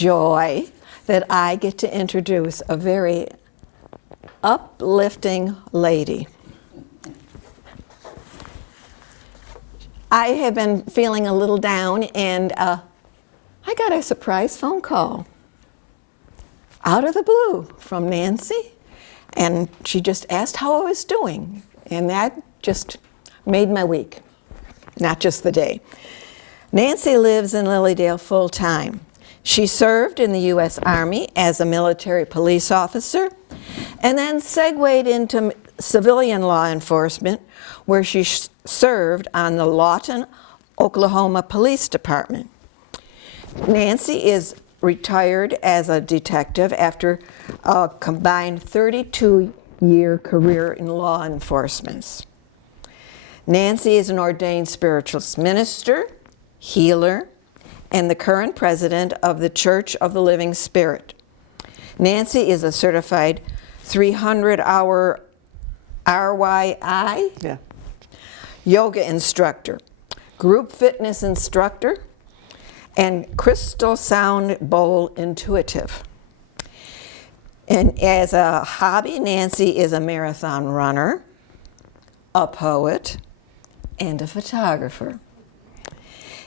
joy that I get to introduce a very uplifting lady. I have been feeling a little down, and I got a surprise phone call out of the blue from Nancy, and she just asked how I was doing, and that just made my week, not just the day. Nancy lives in Lilydale full-time. She served in the U.S. Army as a military police officer and then segued into civilian law enforcement, where she served on the Lawton, Oklahoma Police Department. Nancy is retired as a detective after a combined 32-year career in law enforcement. Nancy is an ordained spiritualist minister, healer, and the current president of the Church of the Living Spirit. Nancy is a certified 300-hour RYI yoga instructor, group fitness instructor, and crystal sound bowl intuitive. And as a hobby, Nancy is a marathon runner, a poet, and a photographer.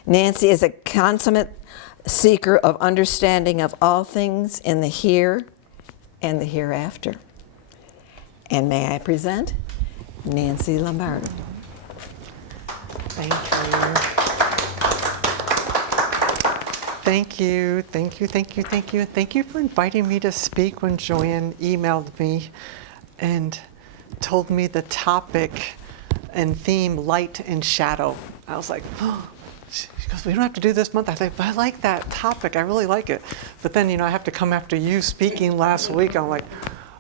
Nancy is a consummate seeker of understanding of all things in the here and the hereafter. And may I present Nancy Lombardo. Thank you. Thank you, thank you, thank you, thank you. Thank you for inviting me to speak when Joanne emailed me and told me the topic and theme, light and shadow. I was like, oh. She goes, we don't have to do this month. I think, but I like that topic. I really like it. But then, I have to come after you speaking last week. I'm like,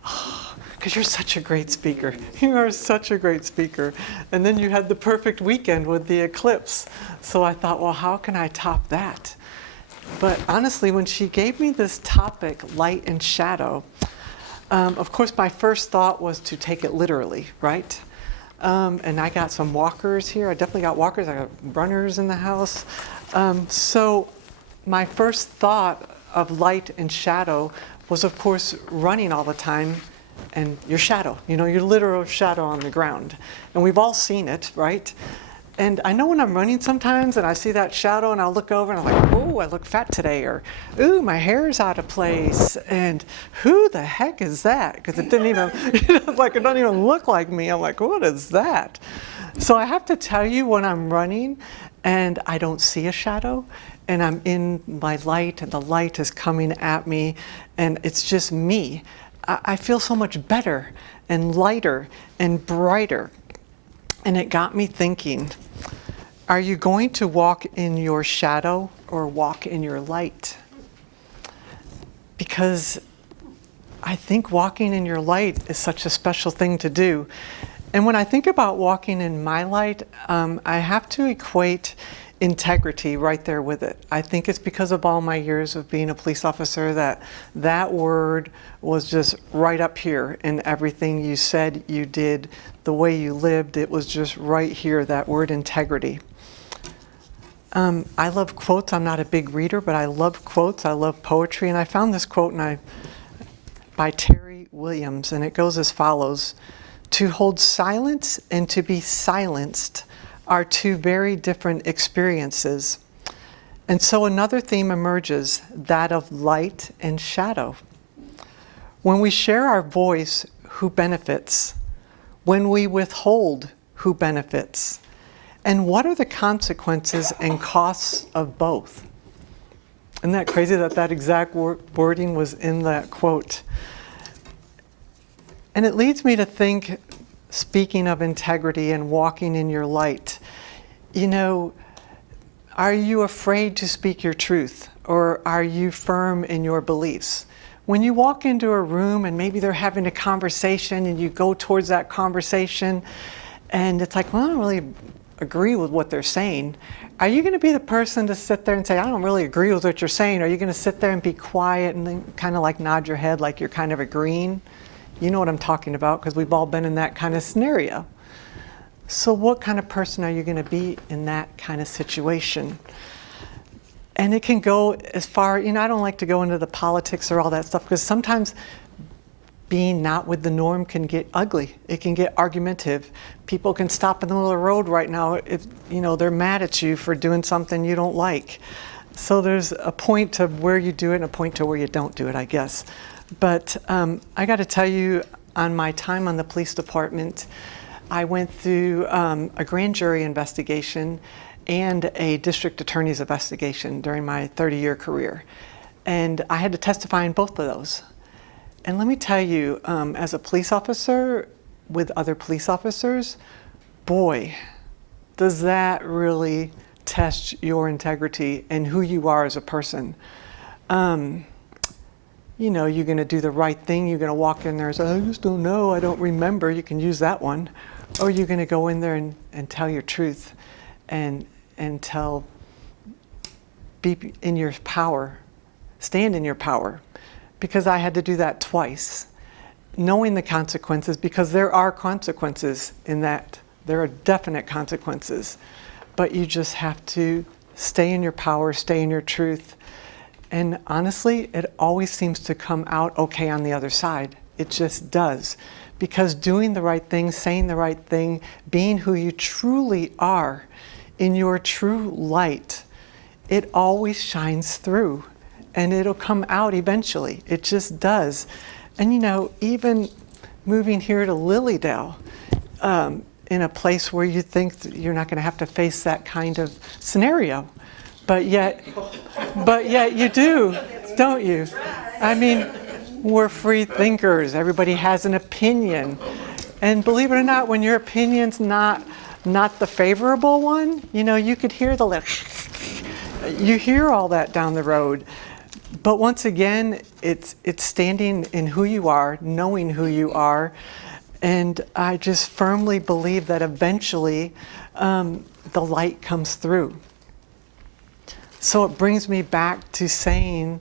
oh, because you're such a great speaker. You are such a great speaker. And then you had the perfect weekend with the eclipse. So I thought, well, how can I top that? But honestly, when she gave me this topic, light and shadow, of course, my first thought was to take it literally, right? And I got some walkers here. I definitely got walkers. I got runners in the house. So my first thought of light and shadow was, of course, running all the time and your shadow, your literal shadow on the ground. And we've all seen it, right? And I know when I'm running sometimes and I see that shadow and I'll look over and I'm like, oh, I look fat today, or, ooh, my hair's out of place, and who the heck is that? Because it didn't even, like it doesn't even look like me. I'm like, what is that? So I have to tell you, when I'm running and I don't see a shadow and I'm in my light and the light is coming at me and it's just me, I feel so much better and lighter and brighter. And it got me thinking, are you going to walk in your shadow or walk in your light? Because I think walking in your light is such a special thing to do. And when I think about walking in my light, I have to equate integrity right there with it. I think it's because of all my years of being a police officer that word was just right up here in everything you said, you did, the way you lived. It was just right here, that word integrity. I love quotes. I'm not a big reader, but I love quotes. I love poetry. And I found this quote by Terry Williams, and it goes as follows: "To hold silence and to be silenced are two very different experiences." And so another theme emerges, that of light and shadow. When we share our voice, who benefits? When we withhold, who benefits? And what are the consequences and costs of both? Isn't that crazy that exact wording was in that quote? And it leads me to think, speaking of integrity and walking in your light, are you afraid to speak your truth, or are you firm in your beliefs? When you walk into a room and maybe they're having a conversation and you go towards that conversation and it's like, well, I don't really agree with what they're saying. Are you going to be the person to sit there and say, I don't really agree with what you're saying? Or are you going to sit there and be quiet and then kind of like nod your head like you're kind of agreeing? You know what I'm talking about, because we've all been in that kind of scenario. So what kind of person are you going to be in that kind of situation? And it can go as far, I don't like to go into the politics or all that stuff, because sometimes being not with the norm can get ugly. It can get argumentative. People can stop in the middle of the road right now if, they're mad at you for doing something you don't like. So there's a point to where you do it and a point to where you don't do it, I guess. But I got to tell you, on my time on the police department, I went through a grand jury investigation and a district attorney's investigation during my 30-year career. And I had to testify in both of those. And let me tell you, as a police officer with other police officers, boy, does that really test your integrity and who you are as a person. You're going to do the right thing. You're going to walk in there and say, I just don't know, I don't remember. You can use that one. Or you're going to go in there and tell your truth and be in your power, stand in your power. Because I had to do that twice, knowing the consequences, because there are consequences in that. There are definite consequences. But you just have to stay in your power, stay in your truth. And honestly, it always seems to come out okay on the other side. It just does. Because doing the right thing, saying the right thing, being who you truly are in your true light, it always shines through. And it'll come out eventually. It just does. And even moving here to Lilydale, in a place where you think that you're not going to have to face that kind of scenario, but yet you do, don't you? I mean, we're free thinkers. Everybody has an opinion, and believe it or not, when your opinion's not the favorable one, you could hear you hear all that down the road. But once again, it's standing in who you are, knowing who you are, and I just firmly believe that eventually the light comes through. So it brings me back to saying,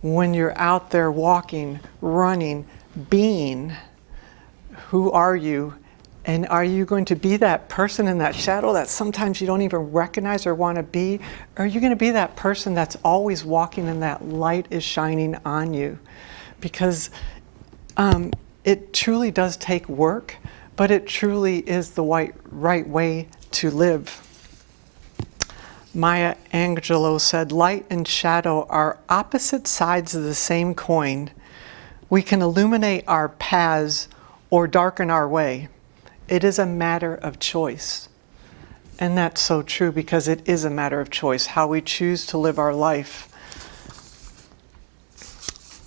when you're out there walking, running, being, who are you? And are you going to be that person in that shadow that sometimes you don't even recognize or want to be? Or are you going to be that person that's always walking and that light is shining on you? Because it truly does take work, but it truly is the right way to live. Maya Angelou said, light and shadow are opposite sides of the same coin. We can illuminate our paths or darken our way. It is a matter of choice. And that's so true, because it is a matter of choice, how we choose to live our life.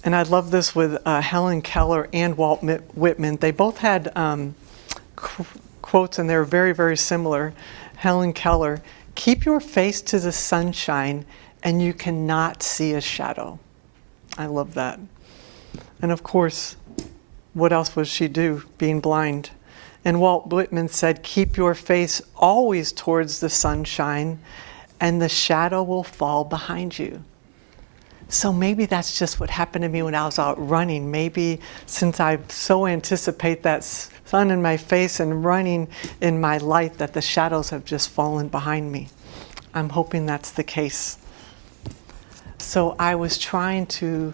And I love this with Helen Keller and Walt Whitman. They both had quotes, and they're very, very similar. Helen Keller, keep your face to the sunshine and you cannot see a shadow. I love that. And of course, what else would she do, being blind? And Walt Whitman said, keep your face always towards the sunshine and the shadow will fall behind you. So maybe that's just what happened to me when I was out running. Maybe since I so anticipate that sun in my face and running in my light, that the shadows have just fallen behind me. I'm hoping that's the case. So I was trying to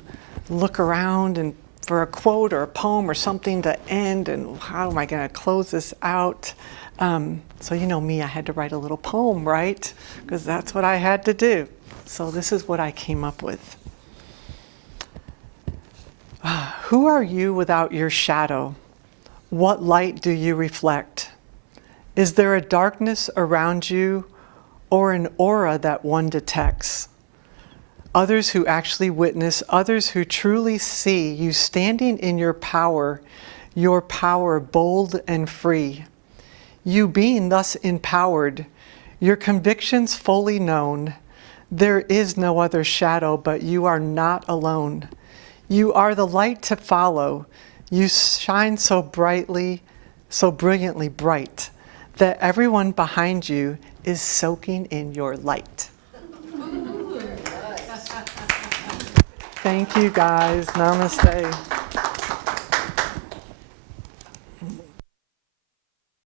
look around and for a quote or a poem or something to end, and how am I going to close this out? So you know me, I had to write a little poem, right? Because that's what I had to do. So this is what I came up with. Who are you without your shadow? What light do you reflect? Is there a darkness around you or an aura that one detects? Others who actually witness, others who truly see you standing in your power bold and free. You being thus empowered, your convictions fully known, there is no other shadow, but you are not alone. You are the light to follow. You shine so brightly, so brilliantly bright, that everyone behind you is soaking in your light. Thank you, guys. Namaste.